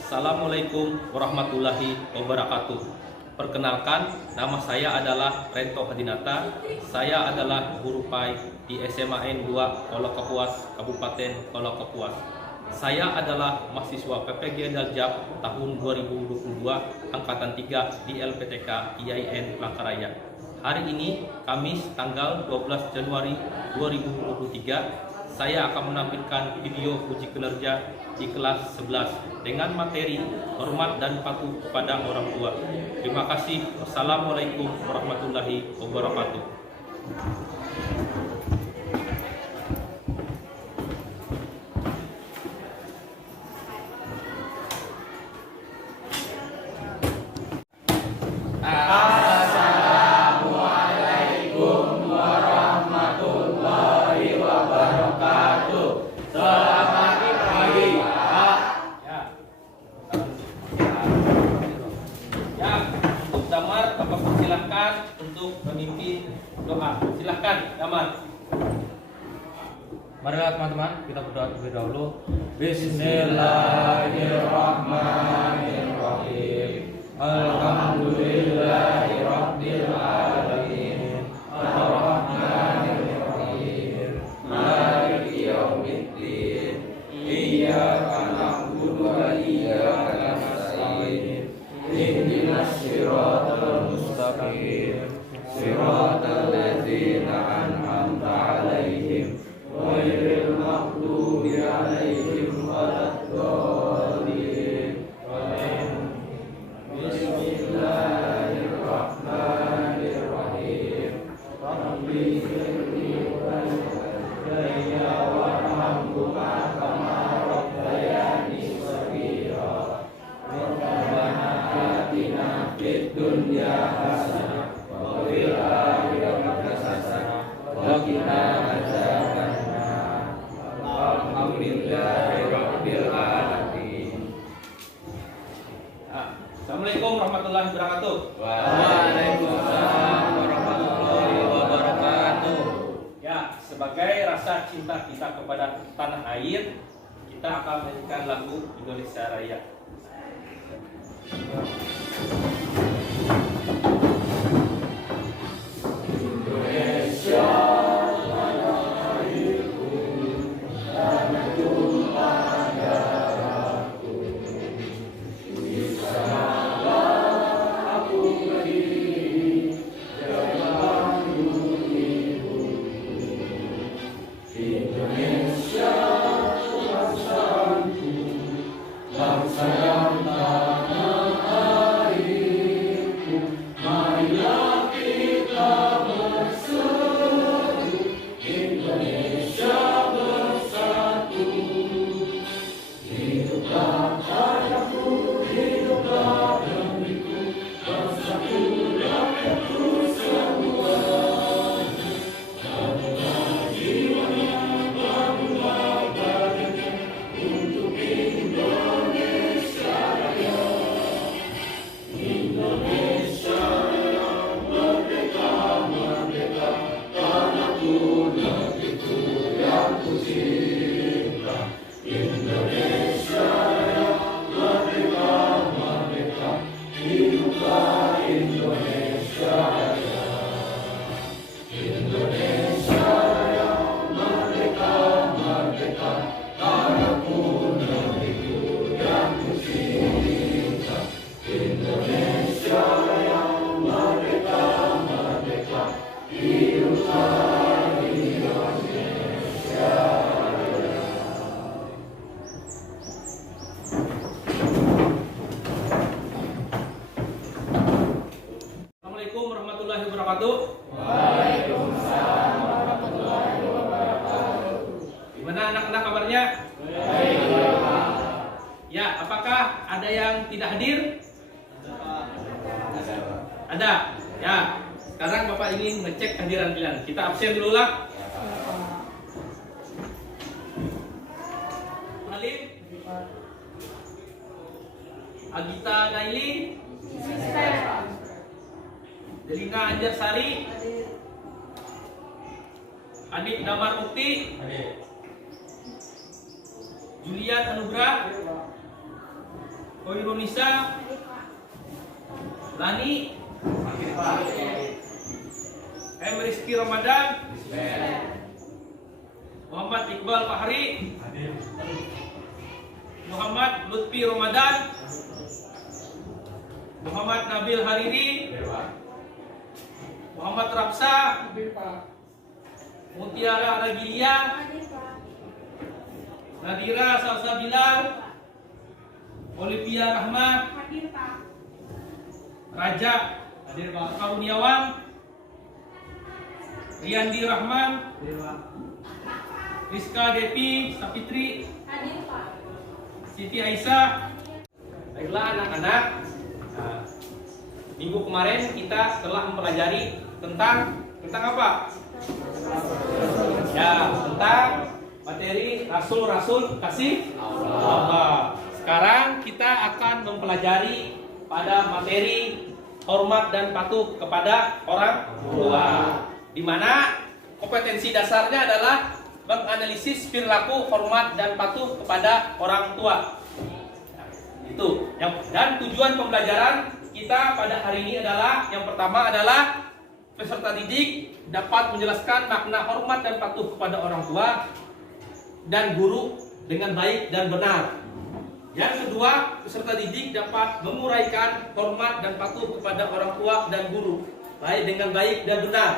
Assalamualaikum warahmatullahi wabarakatuh. Perkenalkan, nama saya adalah Rento Hadinata. Saya adalah guru PAI di SMA N2 Kolokapuas, Kabupaten Kolokapuas. Saya adalah mahasiswa PPG Daljab tahun 2022 Angkatan 3 di LPTK IAIN Palangkaraya. Hari ini, Kamis tanggal 12 Januari 2023, saya akan menampilkan video uji kinerja di kelas 11 dengan materi hormat dan patuh kepada orang tua. Terima kasih. Wassalamualaikum warahmatullahi wabarakatuh. Silakan untuk memimpin doa. Silakan, Damar. Marilah teman-teman, kita berdoa terlebih dahulu. Bismillahirrahmanirrahim. Alhamdulillahirabbil alamin. Arrahmanirrahim. Maliki yaumiddin. Iyyaka na'budu wa iyyaka nasta'in. Ihdinas siratal mustaqim. Siratal ladzina an'amta 'alaihim ghairil maghdubi 'alaihim waladdallin. Amin. Bismillahirrahmanirrahim. Rabbi ighfirli warhamni warhamhuma kama rabbayani shaghira. Rabbana atina fid dunya hasanah wa fil akhirati hasanah wa qina adzabannar. Alhamdulillahi rabbil alamin. Assalamualaikum warahmatullahi wabarakatuh. Waalaikumsalam warahmatullahi wabarakatuh. Ya, sebagai rasa cinta kita kepada tanah air, kita akan menyanyikan lagu Indonesia Raya. Assalamualaikum warahmatullahi wabarakatuh. Waalaikumsalam warahmatullahi wabarakatuh. Gimana anak-anak kabarnya? Baik. Ya, apakah ada yang tidak hadir? Ada. Ya, sekarang Bapak ingin ngecek kehadiran kalian. Kita absen dulu lah. Agita Naili, Asisten. Delina Anjarsari, Adit Damar Mukti, Julian Anugrah, Koirunisa, Lani, M. Rizky Ramadan, Muhammad Iqbal Fahri, Muhammad Lutfi Ramadan, Muhammad Nabil Hariri, Muhammad Rapsa, Mutiara Ragilia, Nadira Salsabila, Olivia Rahma, Raja Karuniawan, Riyandi Rahman, Rizka Devi Sapitri, Siti Aisyah. Baiklah anak-anak, nah, minggu kemarin kita telah mempelajari tentang apa? Ya, tentang materi Rasul-Rasul kasih Allah. Sekarang kita akan mempelajari pada materi hormat dan patuh kepada orang tua, di mana kompetensi dasarnya adalah menganalisis perilaku hormat dan patuh kepada orang tua. Itu. Dan tujuan pembelajaran kita pada hari ini adalah yang pertama adalah peserta didik dapat menjelaskan makna hormat dan patuh kepada orang tua dan guru dengan baik dan benar. Yang kedua, peserta didik dapat menguraikan hormat dan patuh kepada orang tua dan guru dengan baik dan benar.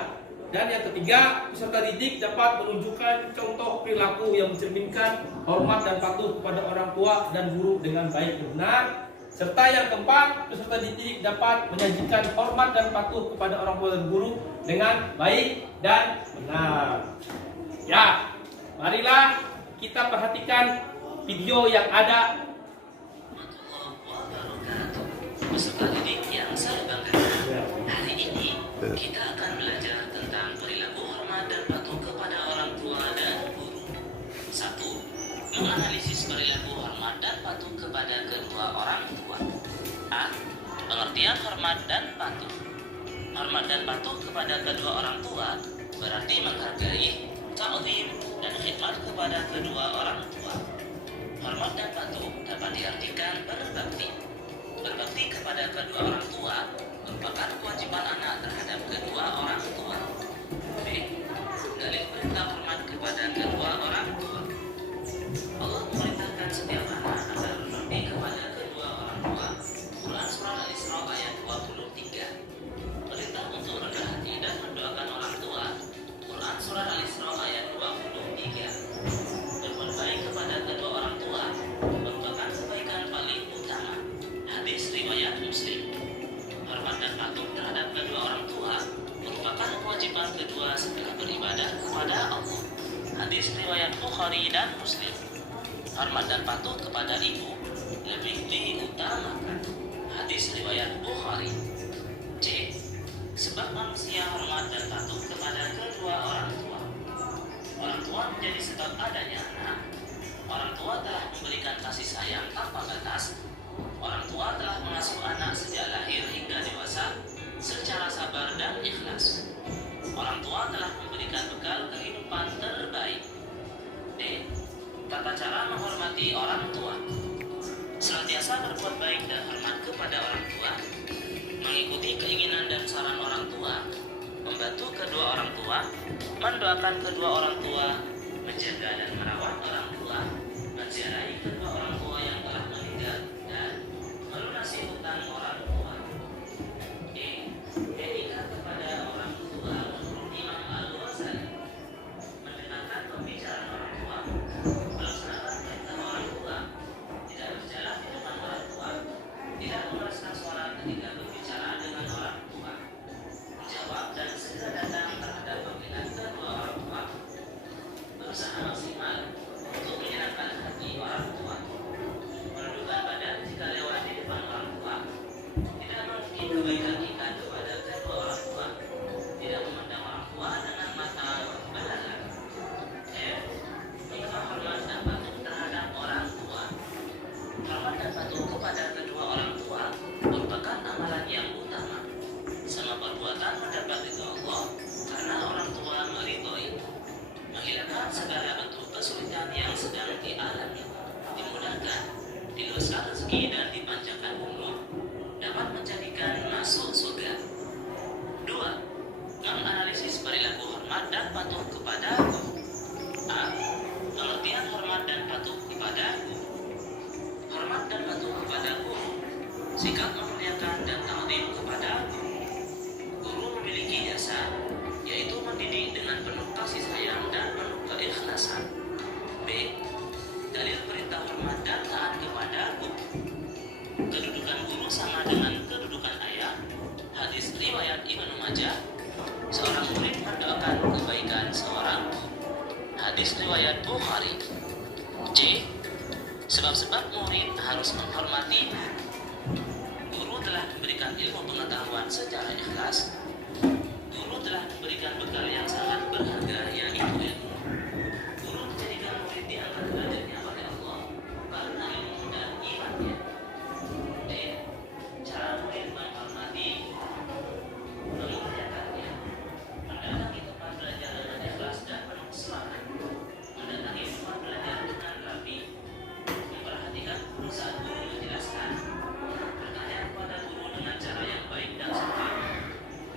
Dan yang ketiga, peserta didik dapat menunjukkan contoh perilaku yang mencerminkan hormat dan patuh kepada orang tua dan guru dengan baik dan benar. Serta yang keempat, peserta didik dapat menyajikan hormat dan patuh kepada orang tua dan guru dengan baik dan benar. Ya, marilah kita perhatikan video yang ada. Peserta didik yang saya banggakan, hari ini kita akan belajar tentang perilaku hormat dan patuh kepada orang tua dan guru. 1. Menganalisis perilaku hormat dan patuh kepada kedua orang tua. A. Pengertian hormat dan patuh. Hormat dan patuh kepada kedua orang tua berarti menghargai, ta'zim, dan khidmat kepada kedua orang tua. Hormat dan patuh dapat diartikan berbakti. Berbakti kepada kedua orang tua merupakan kewajiban anak terhadap kedua orang tua. B. Dalil perintah hormat kepada kedua orang tua. Allah memerintahkan setiap anak agar berbakti kepada kedua orang tua. Quran Surah Al-Isra ayat 23. Perintah untuk rendah hati dan mendoakan orang tua. Quran Surah Al-Isra ayat 23. Berbuat baik kepada kedua orang tua merupakan kebaikan paling utama. Hadis riwayat Muslim. Hormat dan patuh terhadap kedua orang tua merupakan kewajiban kedua setelah beribadah kepada Allah. Hadis riwayat Bukhari dan Muslim. Hormat dan patuh kepada ibu lebih diutamakan. Hadis riwayat Bukhari. C. Sebab manusia hormat dan patuh kepada kedua orang tua. Orang tua menjadi sebab adanya anak. Orang tua telah memberikan kasih sayang tanpa batas. Orang tua telah mengasuh anak sejak lahir hingga dewasa secara sabar dan ikhlas. Orang tua telah memberikan bekal kehidupan terbaik. D. Tata cara menghormati orang tua. Senantiasa berbuat baik dan hormat kepada orang tua, mengikuti keinginan dan saran orang tua, membantu kedua orang tua, mendoakan kedua orang tua, menjaga dan merawat orang tua, menziarahi kedua orang tua yang telah meninggal, dan melunasi hutang orang tua. E. Etika kepada orang tua menurut Imam Al-Ghazali. Mendengarkan pembicaraan orang tua, melaksanakan perintah orang tua, tidak berjalan di depan orang tua, tidak mengeraskan suara ketika berbicara dengan orang tua, menjawab dan segera datang terhadap panggilan kedua orang tua, berusaha maksimal sikap memuliakan dan ta'zim kepada guru. Guru memiliki jasa, yaitu mendidik dengan penuh kasih sayang dan penuh keikhlasan. B. Dalil perintah hormat dan taat kepada guru. Kedudukan guru sama dengan kedudukan ayah. Hadis riwayat Ibnu Majah. Seorang murid mendoakan kebaikan seorang guru. Hadis riwayat Bukhari. C. Sebab-sebab murid harus menghormati guru. Guru telah memberikan ilmu pengetahuan secara ikhlas. Guru telah memberikan bekal yang sangat berharga, yaitu ilmu. Guru menjadikan murid diangkat derajatnya oleh Allah karena ilmu dan imannya. D. Cara murid menghormati memuliakannya. Mendatangi tempat belajar dengan ikhlas dan penuh semangat. Mendatangi tempat belajar dengan rapi. Memperhatikan guru saat guru menjelaskan. Bertanya kepada guru dengan cara yang baik dan sopan.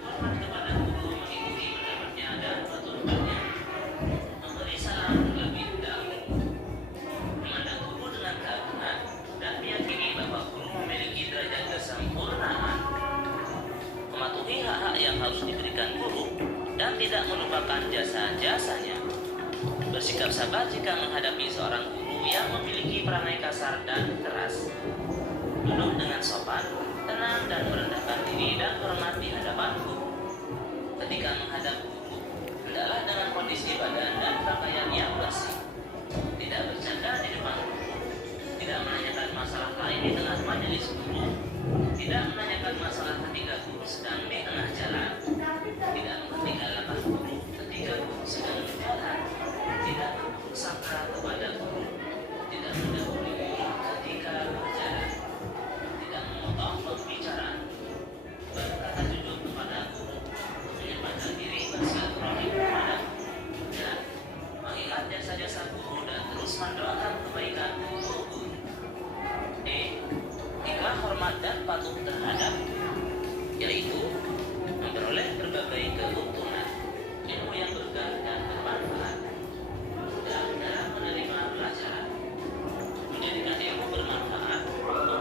Hormat kepada guru mengikuti pendapatnya dan petunjuknya. Memberi salam terlebih dahulu. Memandang guru dengan keagungan dan meyakini bahwa guru memiliki derajat kesempurnaan. Mematuhi hak-hak yang harus diberikan guru dan tidak melupakan jasa-jasanya. Bersikap sabar jika menghadapi seorang guru yang memiliki perangai kasar dan keras. Duduk dengan sopan, tenang dan merendahkan diri dan hormat di hadapan guru. Ketika menghadap guru, hendaklah dengan kondisi badan dan pakaian yang bersih. Tidak bercanda di depan guru. Tidak menanyakan masalah lain di tengah majelis guru. Tidak menanyakan masalah ketika guru sedang di tengah jalan. Tidak menghentikan langkah guru ketika guru sedang berjalan. Tidak berburuk sangka kepada guru. Tidak mendahului guru ketika berjalan. Tidak memotong pembicaraan. Berkata jujur kepada guru. Menyempatkan diri bersilaturahmi kepada guru. Dan mengingat jasa-jasa guru dan terus mendoakan kebaikan untuk guru. E. Ikhlas, hormat dan patuh terhadap guru, yaitu memperoleh berbagai keuntungan, ilmu yang berkah dan bermanfaat. Dan dalam menerima pelajaran, menjadikan ilmu bermanfaat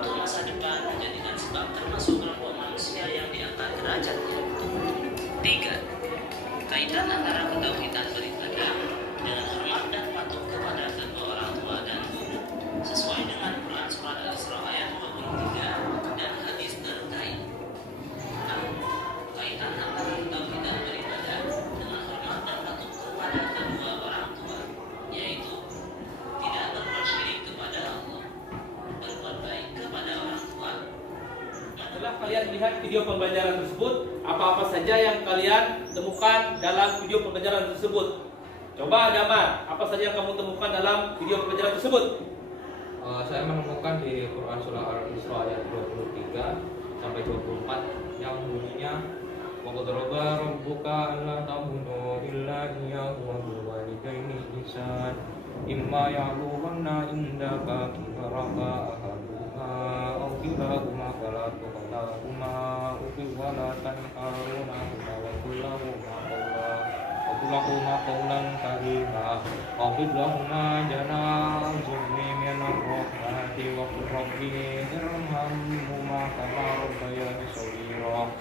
untuk masa depan, menjadikan sebab termasuk kelompok manusia yang diangkat derajatnya. 3. Kaitan antara ketauhidan beribadah dengan hormat dan patuh kepada kedua orang tua dan guru sesuai dengan Quran Surat Al-Isra ayat 23 dan hadis terkait. Kaitan antara ketauhidan beribadah dengan hormat dan patuh kepada kedua orang tua, yaitu tidak berbuat syirik kepada Allah, berbuat baik kepada orang tua. Setelah kalian lihat video pembelajaran tersebut, apa-apa saja yang kalian temukan dalam video pembelajaran tersebut? Coba Damar, apa saja yang kamu temukan dalam video pembelajaran tersebut? Saya menemukan di Quran Surah Al-Isra ayat 23 sampai 24 yang bunyinya waqadroba rabbuka alla ta'budu illa iyyahu wa bil walidaini ihsan imma yablughanna indaka kibaraka ahaduhuma aw kilahuma fala tuqallahuma ufi wa la tanharuna wa kullahuma qawlan karima waqid lahuma janazumi minar rahmati wa qur rabbi irhamhuma kama rabbayani shaghira,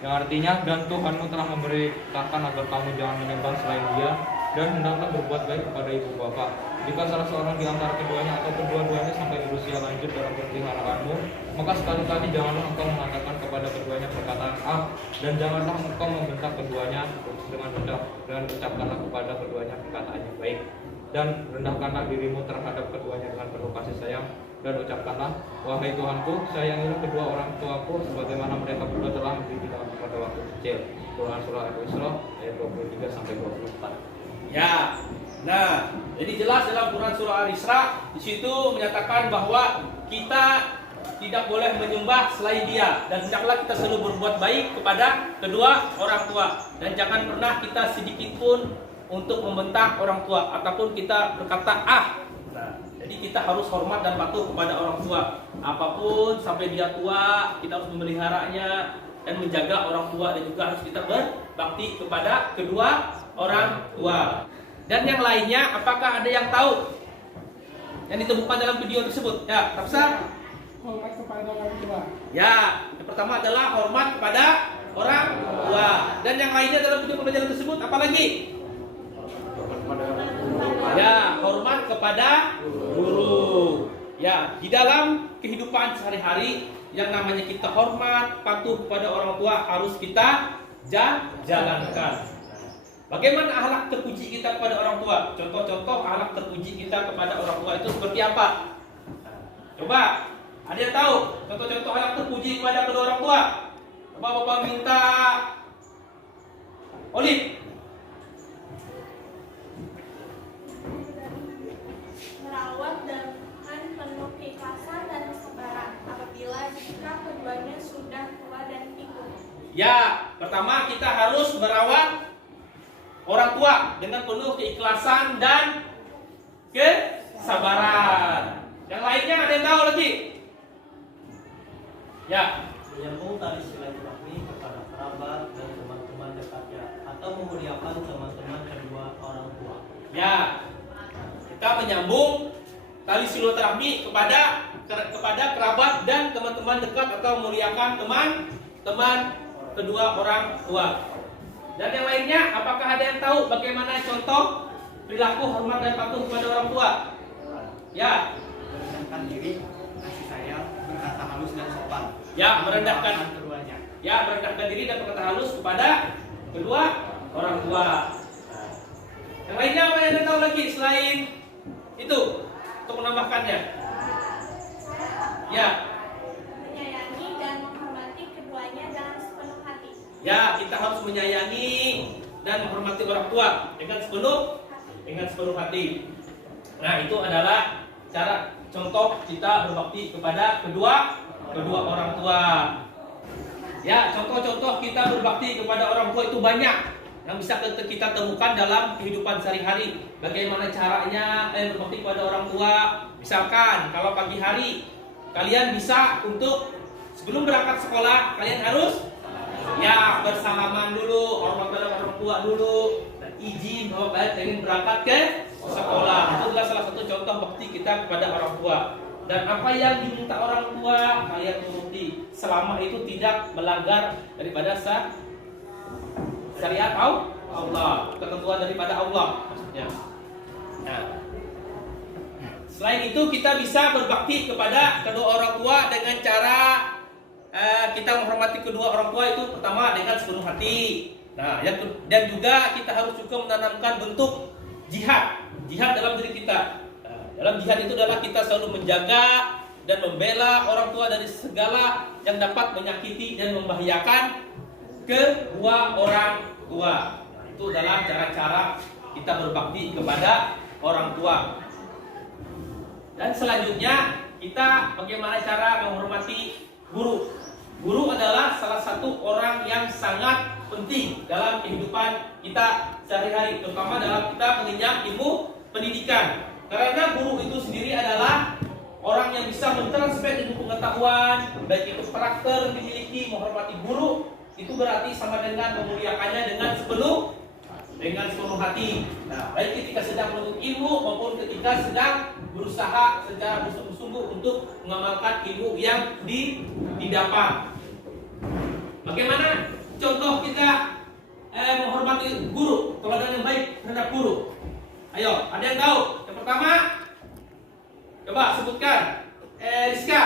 yang artinya dan Tuhanmu telah memberitakan agar kamu jangan menyembah selain Dia dan hendaklah berbuat baik kepada ibu bapak. Jika salah seorang di antara keduanya atau kedua-duanya sampai berusia lanjut dalam perpeliharaanmu, maka sekali-kali janganlah engkau mengatakan kepada keduanya perkataan dan janganlah engkau membentak keduanya dengan rendah, dan ucapkanlah kepada keduanya perkataan yang baik. Dan rendahkanlah dirimu terhadap keduanya dengan penuh kasih sayang, dan ucapkanlah, wahai Tuhanku, sayangilah kedua orang tuaku sebagaimana mereka berdua telah mendidik aku pada waktu kecil. Quran Surah Al-Isra ayat 23 sampai 24. Ya, nah, jadi jelas dalam Quran Surah Al-Isra di situ menyatakan bahwa kita tidak boleh menyembah selain Dia dan hendaklah kita selalu berbuat baik kepada kedua orang tua dan jangan pernah kita sedikit pun untuk membentak orang tua ataupun kita berkata Nah, jadi kita harus hormat dan patuh kepada orang tua. Apapun sampai dia tua, kita harus memeliharanya dan menjaga orang tua dan juga harus kita berbakti kepada kedua orang tua. Dan yang lainnya, apakah ada yang tahu yang ditemukan dalam video tersebut? Ya, Rapsa? hormat kepada orang tua. Ya, yang pertama adalah hormat kepada orang tua. Dan yang lainnya dalam video pembelajaran tersebut apa lagi? Ya, hormat kepada guru. Ya, di dalam kehidupan sehari-hari yang namanya kita hormat, patuh kepada orang tua harus kita jalankan. Bagaimana akhlak terpuji kita kepada orang tua? Contoh-contoh akhlak terpuji kita kepada orang tua itu seperti apa? Coba, ada yang tahu contoh-contoh akhlak terpuji kepada kedua orang tua? Coba Bapak minta Olip. Merawat dengan penuh keikhlasan dan kesabaran apabila jika keduanya sudah tua dan pikun. Ya, pertama kita harus merawat orang tua dengan penuh keikhlasan dan kesabaran. Yang lainnya ada yang tahu lagi? Ya, menyambung tali silaturahmi kepada kerabat dan teman-teman dekatnya atau memuliakan teman-teman kedua orang tua. ya. Kita menyambung tali silaturahmi kepada kerabat dan teman-teman dekat atau memuliakan teman-teman kedua orang tua. Dan yang lainnya, apakah ada yang tahu bagaimana contoh perilaku hormat dan patuh kepada orang tua? Ya, Merendahkan diri, kasih sayang, berkata halus dan sopan. ya merendahkan, Mendoakan keduanya. ya merendahkan diri dan berkata halus kepada kedua orang tua. Yang lainnya apa yang anda tahu lagi selain itu untuk menambahkannya? Ya, Menyayangi dan menghormati keduanya dalam sepenuh hati. ya kita harus menyayangi dan menghormati orang tua dengan sepenuh hati. Nah, itu adalah cara contoh kita berbakti kepada kedua orang tua. Ya, contoh-contoh kita berbakti kepada orang tua itu banyak yang bisa kita temukan dalam kehidupan sehari-hari. Bagaimana caranya berbakti kepada orang tua? Misalkan kalau pagi hari kalian bisa untuk sebelum berangkat sekolah kalian harus ya bersalaman dulu, hormat pada orang tua dulu, dan izin bahwa kalian ingin berangkat ke sekolah. Itu adalah salah satu contoh bakti kita kepada orang tua. Dan apa yang diminta orang tua kalian turuti selama itu tidak melanggar daripada syariat Allah, ketentuan daripada Allah maksudnya. Nah, selain itu kita bisa berbakti kepada kedua orang tua dengan cara kita menghormati kedua orang tua itu pertama dengan sepenuh hati. Nah, dan juga kita harus juga menanamkan bentuk jihad dalam diri kita. Nah, dalam jihad itu adalah kita selalu menjaga dan membela orang tua dari segala yang dapat menyakiti dan membahayakan kedua orang tua. Nah, itu adalah cara-cara kita berbakti kepada orang tua. Dan selanjutnya kita bagaimana cara menghormati guru. Guru adalah salah satu orang yang sangat penting dalam kehidupan kita sehari-hari, terutama dalam kita mengenyam ilmu pendidikan. Karena guru itu sendiri adalah orang yang bisa mentransfer ilmu pengetahuan, baik itu karakter yang dimiliki. Menghormati guru itu berarti sama dengan memuliakannya dengan sepenuh hati. Nah, baik ketika sedang menuntut ilmu maupun ketika sedang berusaha secara bersungguh-sungguh untuk mengamalkan ilmu yang didapat. Bagaimana contoh kita menghormati guru, teladan yang baik terhadap guru? Ayo, ada yang tahu? Yang pertama, coba sebutkan. Rizka.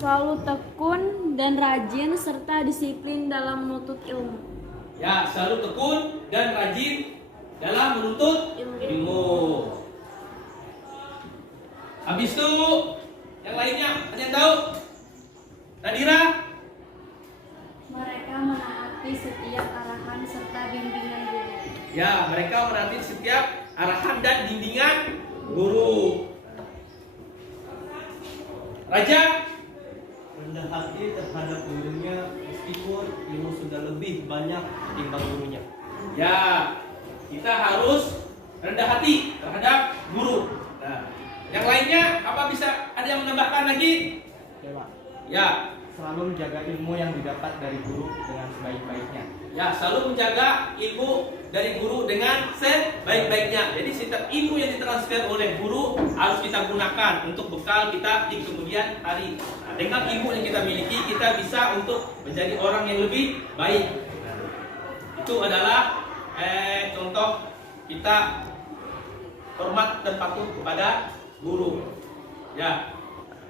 Selalu tekun dan rajin serta disiplin dalam menuntut ilmu. Ya, selalu tekun dan rajin dalam menuntut ilmu. Habis itu yang lainnya ada yang tahu? Nadira? Mereka menaati setiap arahan serta bimbingan guru. Ya, mereka menaati setiap arahan dan bimbingan guru. Raja? Rendah hati terhadap gurunya meskipun ilmu sudah lebih banyak ketimbang gurunya. Ya, kita harus rendah hati terhadap guru. Nah, yang lainnya apa bisa ada yang menambahkan lagi? Dewa. Ya, Selalu menjaga ilmu yang didapat dari guru dengan sebaik-baiknya. Ya, selalu menjaga ilmu dari guru dengan sebaik-baiknya. Jadi setiap ilmu yang ditransfer oleh guru harus kita gunakan untuk bekal kita di kemudian hari. Nah, dengan ilmu yang kita miliki, kita bisa untuk menjadi orang yang lebih baik. Itu adalah contoh kita hormat dan patuh kepada guru. Ya,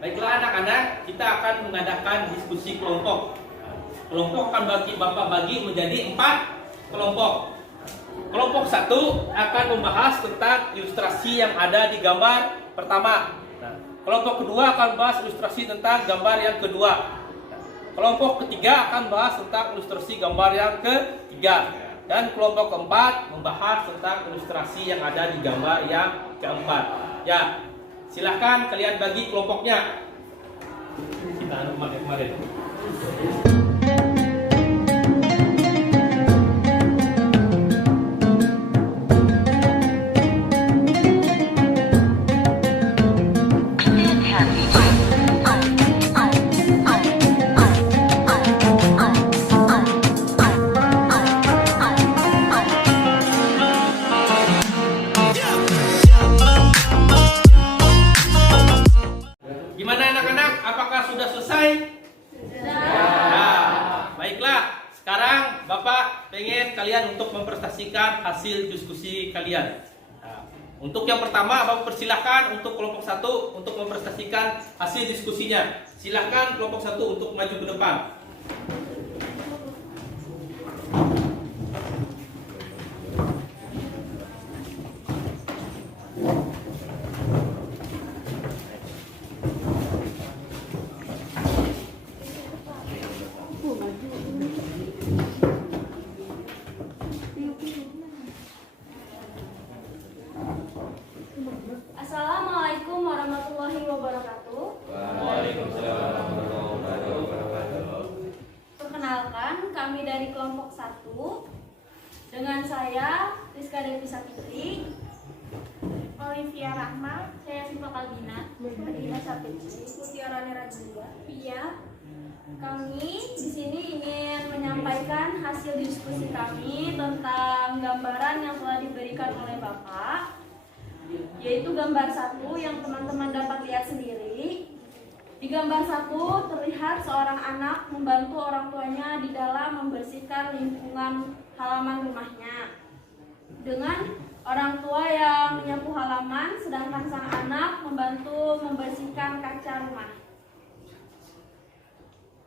baiklah anak-anak, kita akan mengadakan diskusi kelompok. Kelompok akan Bapak bagi menjadi 4 kelompok. Kelompok 1 akan membahas tentang ilustrasi yang ada di gambar pertama. Nah, kelompok kedua akan bahas ilustrasi tentang gambar yang kedua. Kelompok ketiga akan bahas tentang ilustrasi gambar yang ketiga. Dan kelompok keempat membahas tentang ilustrasi yang ada di gambar yang keempat. Ya, silahkan kalian bagi kelompoknya. Kita kemarin. Gimana anak-anak? Apakah sudah selesai? Nah, baiklah. Sekarang Bapak pengen kalian untuk mempresentasikan hasil diskusi kalian. Nah, untuk yang pertama, Bapak persilahkan untuk kelompok 1 untuk mempresentasikan hasil diskusinya. Silahkan kelompok 1 untuk maju ke depan. Assalamualaikum warahmatullahi wabarakatuh. Perkenalkan, kami dari kelompok 1 dengan saya Rizka Devi Sapitri, Olivia Rahma, saya Siva Kalbina, Madina Sapitri, Mutiara Nerajulia. Pia. Kami di sini ingin menyampaikan hasil diskusi kami tentang gambaran yang telah diberikan oleh Bapak, yaitu gambar 1 yang teman-teman dapat lihat sendiri. Di gambar 1 terlihat seorang anak membantu orang tuanya di dalam membersihkan lingkungan halaman rumahnya. Dengan orang tua yang menyapu halaman, sedangkan sang anak membantu membersihkan kaca rumah.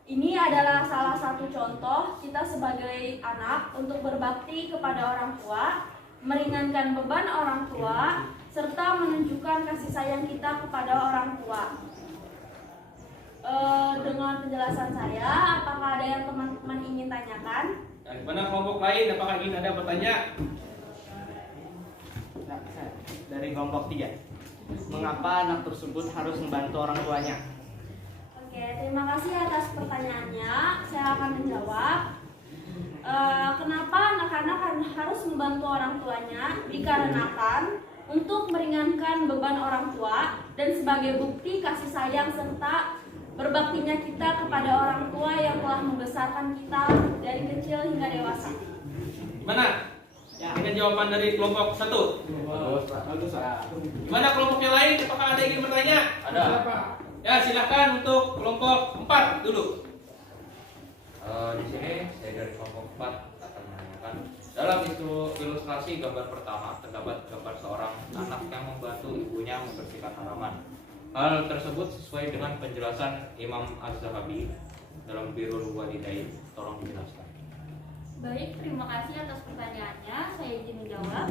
Ini adalah salah satu contoh kita sebagai anak untuk berbakti kepada orang tua, meringankan beban orang tua, serta menunjukkan kasih sayang kita kepada orang tua. Dengan penjelasan saya, apakah ada yang teman-teman ingin tanyakan? Nah, gimana kelompok lain? Apakah ingin ada bertanya? Dari kelompok 3. Mengapa anak tersebut harus membantu orang tuanya? Oke, terima kasih atas pertanyaannya. Saya akan menjawab. Kenapa anak-anak harus membantu orang tuanya? Dikarenakan untuk meringankan beban orang tua dan sebagai bukti kasih sayang serta berbaktinya kita kepada orang tua yang telah membesarkan kita dari kecil hingga dewasa. Gimana? Dengan jawaban dari kelompok 1. Gimana kelompok yang lain? Apakah ada yang ingin bertanya? Ada. Ya, silahkan untuk kelompok 4 dulu. Di sini saya dari kelompok 4 akan menanyakan, dalam itu ilustrasi gambar pertama terdapat gambar seorang anak yang membantu ibunya membersihkan halaman. Hal tersebut sesuai dengan penjelasan Imam Az-Zahabi dalam Birrul Walidain. Tolong dijelaskan. Baik, terima kasih atas pertanyaannya. Saya izin menjawab.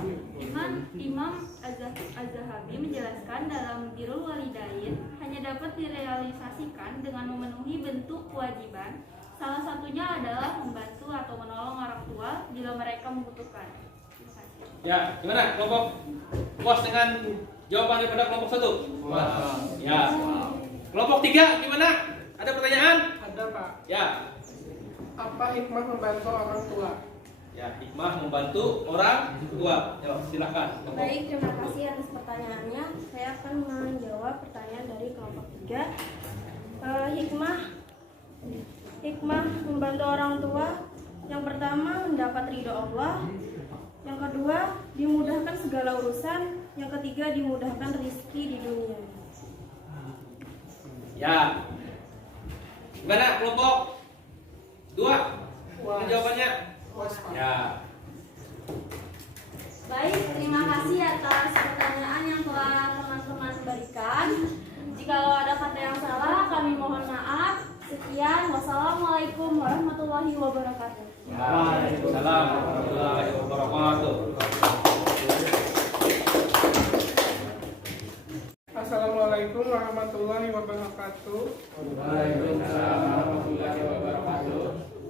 Imam Az-Zahabi menjelaskan dalam Birrul Walidain hanya dapat direalisasikan dengan memenuhi bentuk kewajiban. Salah satunya adalah membantu atau menolong orang tua bila mereka membutuhkan. Terima kasih. Ya, gimana kelompok? Puas dengan jawaban daripada kelompok 1? Puas. Ya. Kelompok 3 gimana? Ada pertanyaan? Ada Pak. Ya. Apa hikmah membantu orang tua? Ya, hikmah membantu orang tua. Ya, silakan. Baik, terima kasih atas pertanyaannya. Saya akan menjawab pertanyaan dari kelompok 3. Hikmah membantu orang tua Yang pertama, mendapat ridho Allah. Yang kedua, dimudahkan segala urusan. Yang ketiga, dimudahkan rezeki di dunia. Ya. Gimana kelompok 2? Jawabannya? Ya. Baik, terima kasih atas pertanyaan yang telah teman-teman berikan. Jikalau ada kata yang salah, kami mohon maaf. Sekian, wassalamualaikum warahmatullahi wabarakatuh. Waalaikumsalam warahmatullahi wabarakatuh. Assalamualaikum warahmatullahi wabarakatuh. Waalaikumsalam warahmatullahi wabarakatuh.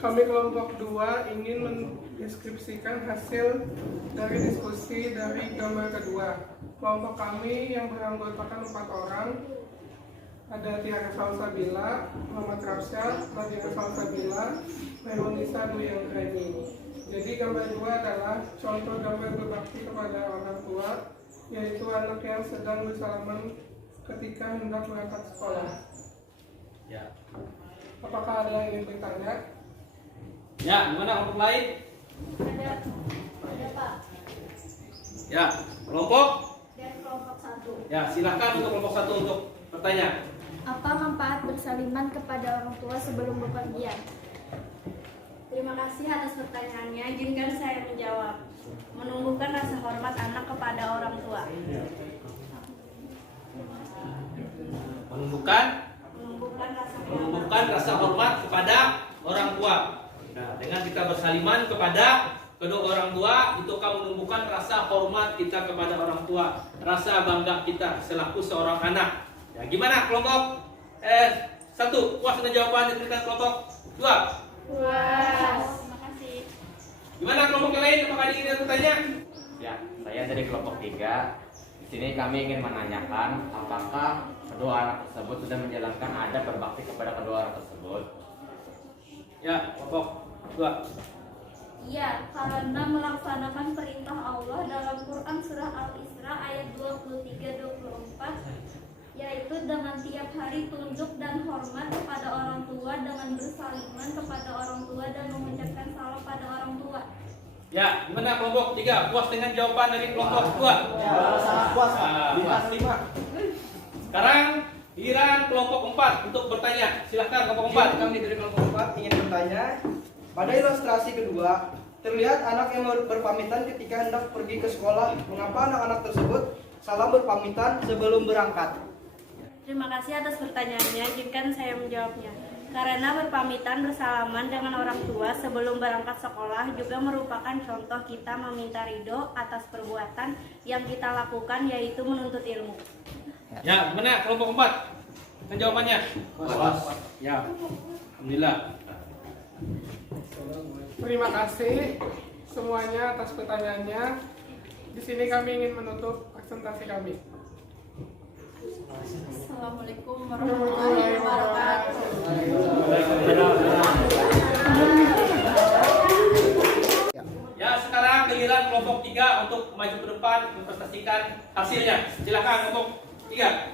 Kami kelompok 2 ingin mendeskripsikan hasil dari diskusi dari gambar kedua. Kelompok kami yang beranggotakan 4 orang, ada Tiara Salsabila, Muhammad Rapsyah, Nadira Salsabila, Maimunisa Dwi Anggreni. Jadi gambar 2 adalah contoh gambar berbakti kepada orang tua, yaitu anak yang sedang bersalaman ketika hendak berangkat sekolah. Ya. Apakah ada yang ingin bertanya? Ya, gimana kelompok lain? Ada Pak. Ya, kelompok? Dan kelompok 1. Ya, silakan untuk kelompok 1 untuk bertanya. Apa manfaat bersaliman kepada orang tua sebelum bepergian? Terima kasih atas pertanyaannya. Izinkan saya menjawab. Menumbuhkan rasa hormat anak kepada orang tua. Menumbuhkan rasa hormat kepada orang tua. Nah, dengan kita bersaliman kepada kedua orang tua, itu akan menumbuhkan rasa hormat kita kepada orang tua, rasa bangga kita selaku seorang anak. Ya, gimana kelompok 1? Puas dengan jawaban yang diberikan kelompok 2? Puas. Terima kasih. Gimana kelompok yang lain? Apakah ingin bertanya? Ya, saya dari kelompok 3. Di sini kami ingin menanyakan apakah kedua anak tersebut sudah menjalankan adab berbakti kepada kedua orang tersebut. Ya, kelompok 2. Iya, karena melaksanakan perintah Allah dalam Quran surah Al-Isra ayat 23-24, yaitu dengan tiap hari tunduk dan hormat kepada orang tua, dengan bersaliman kepada orang tua dan mengucapkan salam pada orang tua. Ya, gimana kelompok 3? Puas dengan jawaban dari kelompok 2? Ya, sangat puas. Puas. 5. Sekarang giliran kelompok 4 untuk bertanya. Silahkan kelompok 4. Kami dari kelompok 4 ingin bertanya. Pada ilustrasi kedua, terlihat anak yang berpamitan ketika hendak pergi ke sekolah. Mengapa anak-anak tersebut salah berpamitan sebelum berangkat? Terima kasih atas pertanyaannya. Izinkan saya menjawabnya. Karena berpamitan bersalaman dengan orang tua sebelum berangkat sekolah juga merupakan contoh kita meminta ridho atas perbuatan yang kita lakukan, yaitu menuntut ilmu. Ya, gimana kelompok 4? Kan jawabannya? Puas. Ya. Alhamdulillah. Terima kasih semuanya atas pertanyaannya. Di sini kami ingin menutup presentasi kami. Assalamualaikum warahmatullahi wabarakatuh. Ya, sekarang giliran kelompok 3 untuk maju ke depan mempresentasikan hasilnya. Silakan kelompok 3.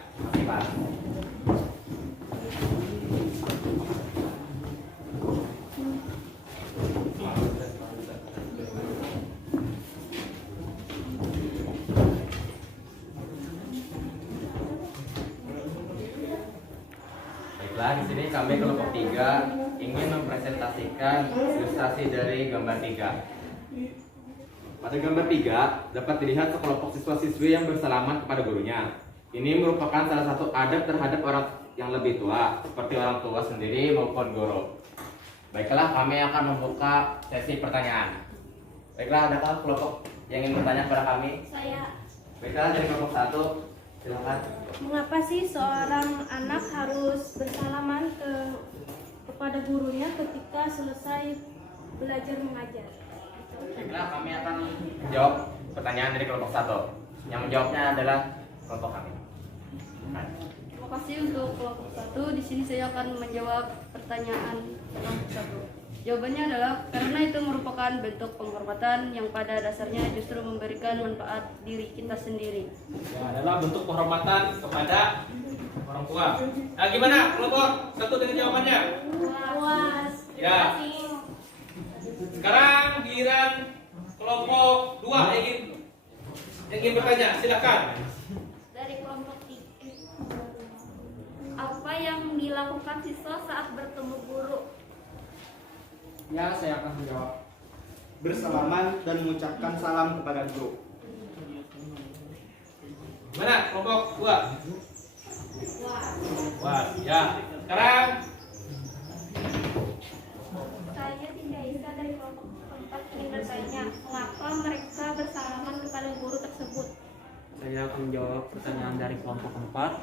Baiklah, di sini kami kelompok 3 ingin mempresentasikan ilustrasi dari gambar 3. Pada gambar 3 dapat dilihat sekelompok siswa-siswi yang bersalaman kepada gurunya. Ini merupakan salah satu adab terhadap orang yang lebih tua, seperti orang tua sendiri maupun guru. Baiklah, kami akan membuka sesi pertanyaan. Baiklah, adakah kelompok yang ingin bertanya kepada kami? Saya. Baiklah, dari kelompok 1, silakan. Mengapa sih seorang anak harus bersalaman kepada gurunya ketika selesai belajar mengajar? Baiklah, kami akan menjawab pertanyaan dari kelompok 1. Yang menjawabnya adalah kelompok kami. Terima kasih untuk kelompok 1. Di sini saya akan menjawab pertanyaan kelompok 1. Jawabannya adalah karena itu merupakan bentuk penghormatan yang pada dasarnya justru memberikan manfaat diri kita sendiri. Ya, adalah bentuk penghormatan kepada orang tua. Nah, gimana kelompok 1 dengan jawabannya? Puas. Ya. Terima kasih. Sekarang giliran kelompok 2 yang ingin bertanya, silakan. Dari kelompok 3, apa yang dilakukan siswa saat bertemu guru? Ya, saya akan menjawab. Bersalaman dan mengucapkan salam kepada guru. Mana kelompok 2? Wah, ya. Sekarang Saya tidak bisa dari kelompok 4 ingin bertanya, mengapa mereka bersalaman kepada guru tersebut? Saya akan menjawab pertanyaan dari kelompok 4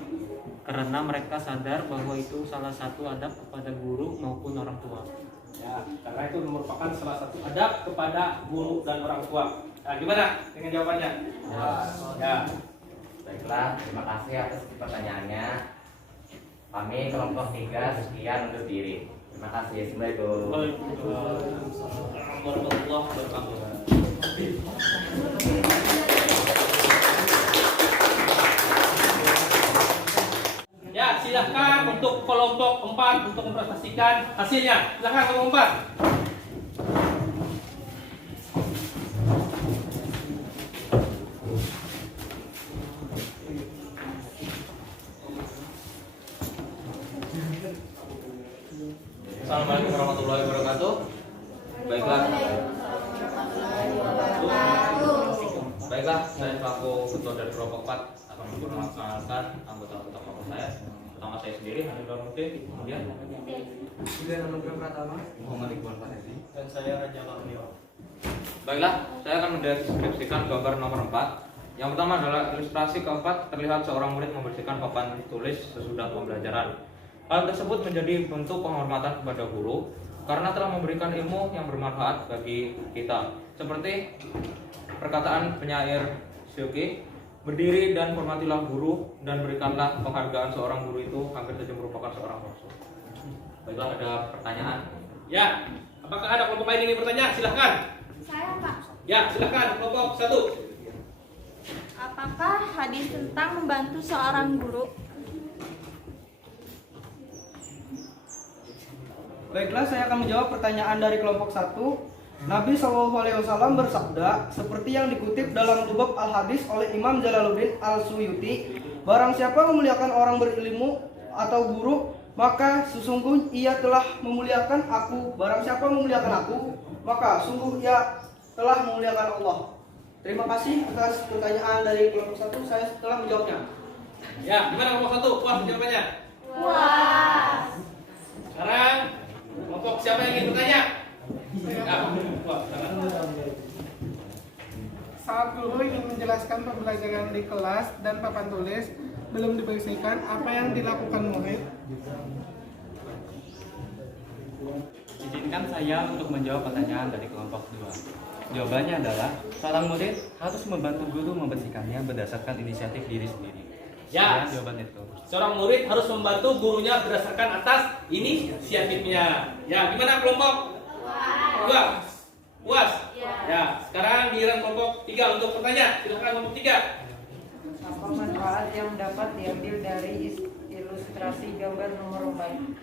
karena mereka sadar bahwa itu salah satu adab kepada guru maupun orang tua. ya, karena itu merupakan salah satu adab kepada guru dan orang tua. Nah, gimana dengan jawabannya? Ya. Baiklah, terima kasih atas pertanyaannya. Kami kelompok 3 sekian undur diri. Terima kasih. Assalamualaikum. Waalaikumsalam warahmatullahi wabarakatuh. Ya, silahkan untuk kelompok 4 untuk mempresentasikan hasilnya. Silahkan kelompok 4. Assalamualaikum warahmatullahi wabarakatuh. Baiklah, saya selaku ketua dari kelompok 4 akan memperkenalkan anggota-anggota kelompok saya. Pertama saya sendiri, Hanif Darmuddin, kemudian Muhammad Iqbal Farisi, Dan saya Raja Kamil. Baiklah, saya akan mendeskripsikan gambar nomor 4. Yang pertama adalah ilustrasi keempat, terlihat seorang murid membersihkan papan tulis sesudah pembelajaran. Hal tersebut menjadi bentuk penghormatan kepada guru karena telah memberikan ilmu yang bermanfaat bagi kita. Seperti perkataan penyair Syuki, berdiri dan hormatilah guru dan berikanlah penghargaan seorang guru itu hampir saja merupakan seorang rasul. Baiklah, ada pertanyaan? Ya, apakah ada kelompok lain yang ingin bertanya? Silahkan. Saya, Pak. Ya, silahkan kelompok 1. Apakah hadis tentang membantu seorang guru? Baiklah, saya akan menjawab pertanyaan dari kelompok 1. Nabi SAW bersabda, seperti yang dikutip dalam Lubab Al-Hadis oleh Imam Jalaluddin Al-Suyuti, barang siapa memuliakan orang berilmu atau guru, maka sesungguh ia telah memuliakan aku. Barang siapa memuliakan aku, maka sungguh ia telah memuliakan Allah. Terima kasih atas pertanyaan dari kelompok 1, saya telah menjawabnya. Ya, gimana kelompok 1? Puas jawabannya? Puas. Sekarang kelompok siapa yang ingin bertanya? Ya, puas. Saat guru ingin menjelaskan pembelajaran di kelas dan papan tulis belum dibersihkan, apa yang dilakukan murid? Izinkan saya untuk menjawab pertanyaan dari kelompok 2. Jawabannya adalah seorang murid harus membantu guru membersihkannya berdasarkan inisiatif diri sendiri. Ya, Sekian jawaban itu. seorang murid harus membantu gurunya berdasarkan atas inisiatifnya. Ya, gimana kelompok? Puas. Puas? Ya, sekarang giliran kelompok 3 untuk bertanya. Silakan kelompok 3. Apa manfaat yang dapat diambil dari ilustrasi gambar nomor 4?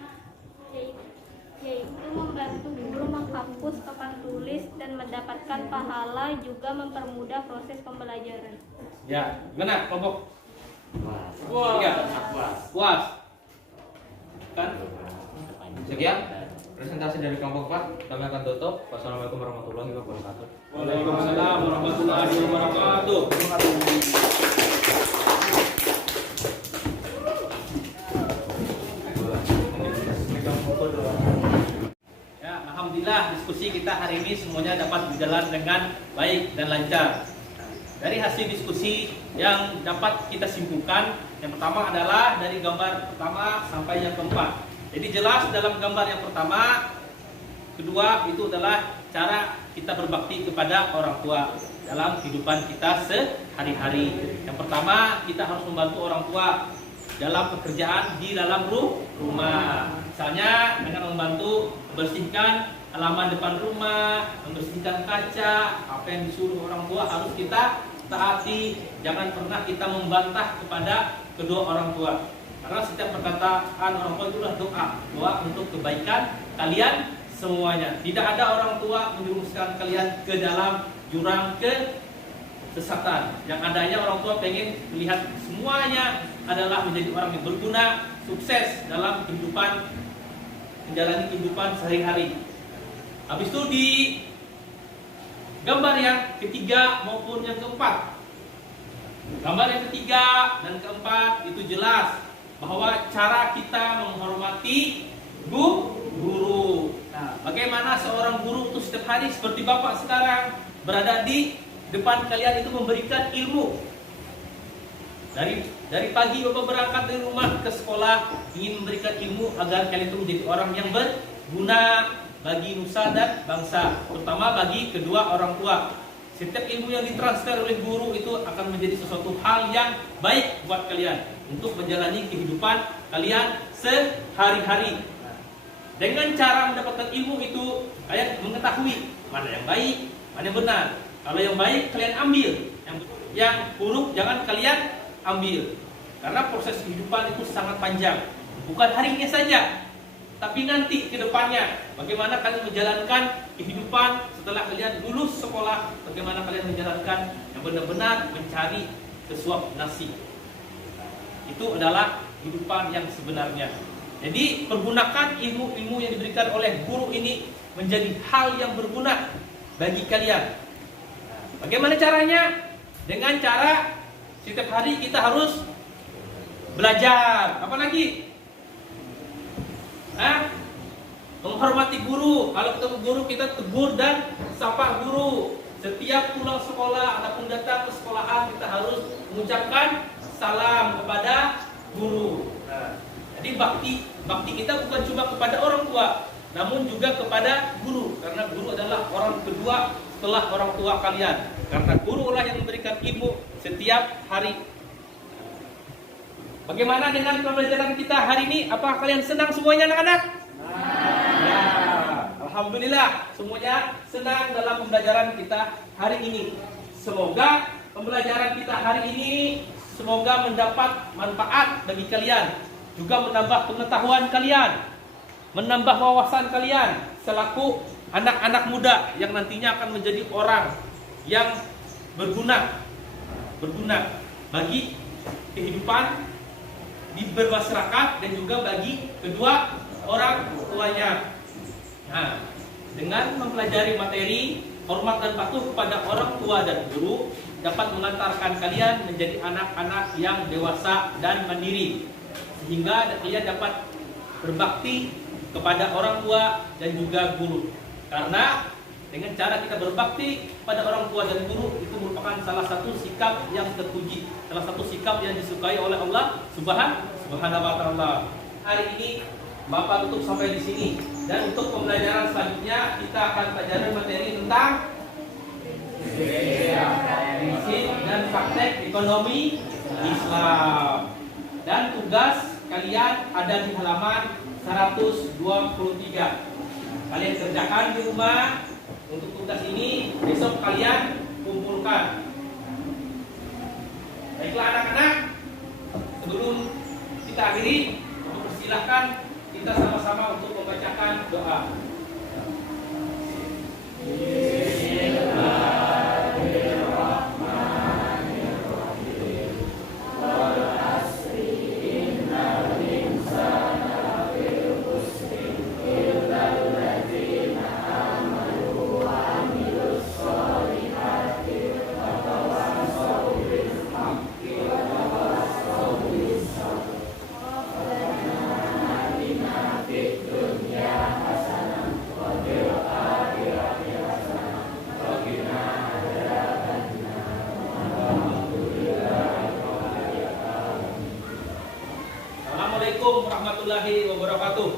Yaitu membantu guru menghapus papan tulis dan mendapatkan pahala, juga mempermudah proses pembelajaran. Ya, gimana kelompok? Puas. 3. Puas. Kan? Sekian presentasi dari kelompok 4. Kami akan tutup. Wassalamualaikum warahmatullahi wabarakatuh. Waalaikumsalam warahmatullahi wabarakatuh. Ya, alhamdulillah diskusi kita hari ini semuanya dapat berjalan dengan baik dan lancar. Dari hasil diskusi yang dapat kita simpulkan, yang pertama adalah dari gambar pertama sampai yang keempat. Jadi jelas dalam gambar yang pertama, kedua itu adalah cara kita berbakti kepada orang tua dalam kehidupan kita sehari-hari. Yang pertama, kita harus membantu orang tua dalam pekerjaan di dalam rumah. Misalnya dengan membantu membersihkan halaman depan rumah, membersihkan kaca, apa yang disuruh orang tua harus kita taati. Jangan pernah kita membantah kepada kedua orang tua. Karena setiap perkataan orang tua itulah doa untuk kebaikan kalian semuanya. Tidak ada orang tua menjerumuskan kalian ke dalam jurang kesesatan. Yang adanya orang tua pengen melihat semuanya adalah menjadi orang yang berguna, sukses dalam kehidupan, menjalani kehidupan sehari-hari. Habis itu di gambar yang ketiga maupun yang keempat, gambar yang ketiga dan keempat itu jelas bahwa cara kita menghormati guru. Nah, bagaimana seorang guru itu setiap hari seperti Bapak sekarang berada di depan kalian itu memberikan ilmu. Dari pagi Bapak berangkat dari rumah ke sekolah ingin memberikan ilmu agar kalian itu menjadi orang yang berguna bagi nusa dan bangsa, terutama bagi kedua orang tua. Setiap ilmu yang ditransfer oleh guru itu akan menjadi sesuatu hal yang baik buat kalian untuk menjalani kehidupan kalian sehari-hari. Dengan cara mendapatkan ilmu itu, kalian mengetahui mana yang baik, mana yang benar. Kalau yang baik kalian ambil, yang buruk jangan kalian ambil. Karena proses kehidupan itu sangat panjang, bukan harinya saja, tapi nanti ke depannya. Bagaimana kalian menjalankan kehidupan setelah kalian lulus sekolah, bagaimana kalian menjalankan yang benar-benar mencari sesuap nasi. Itu adalah kehidupan yang sebenarnya. Jadi pergunakan ilmu-ilmu yang diberikan oleh guru ini menjadi hal yang berguna bagi kalian. Bagaimana caranya? Dengan cara setiap hari kita harus belajar. Apa lagi? Menghormati guru. Kalau ketemu guru kita tegur dan sapa guru. Setiap pulang sekolah ataupun datang ke sekolahan kita harus mengucapkan salam kepada guru. Jadi bakti kita bukan cuma kepada orang tua, namun juga kepada guru. Karena guru adalah orang kedua setelah orang tua kalian. Karena guru lah yang memberikan ilmu setiap hari. Bagaimana dengan pembelajaran kita hari ini? Apakah kalian senang semuanya anak-anak? Ya, alhamdulillah semuanya senang dalam pembelajaran kita hari ini. Semoga pembelajaran kita hari ini semoga mendapat manfaat bagi kalian, juga menambah pengetahuan kalian, menambah wawasan kalian selaku anak-anak muda yang nantinya akan menjadi orang yang berguna bagi kehidupan di bermasyarakat dan juga bagi kedua orang tuanya. Nah, dengan mempelajari materi hormat dan patuh kepada orang tua dan guru dapat mengantarkan kalian menjadi anak-anak yang dewasa dan mandiri, sehingga kalian dapat berbakti kepada orang tua dan juga guru. Karena dengan cara kita berbakti pada orang tua dan guru itu merupakan salah satu sikap yang terpuji, salah satu sikap yang disukai oleh Allah Subhanahu wa taala. Hari ini Bapak tutup sampai di sini, dan untuk pembelajaran selanjutnya kita akan pelajari materi tentang prinsip dan praktek ekonomi Islam. Dan tugas kalian ada di halaman 123. Kalian kerjakan di rumah. Untuk tugas ini besok kalian kumpulkan. Baiklah anak-anak, sebelum kita akhiri, persilahkan kita sama-sama untuk membacakan doa. Assalamualaikum warahmatullahi wabarakatuh.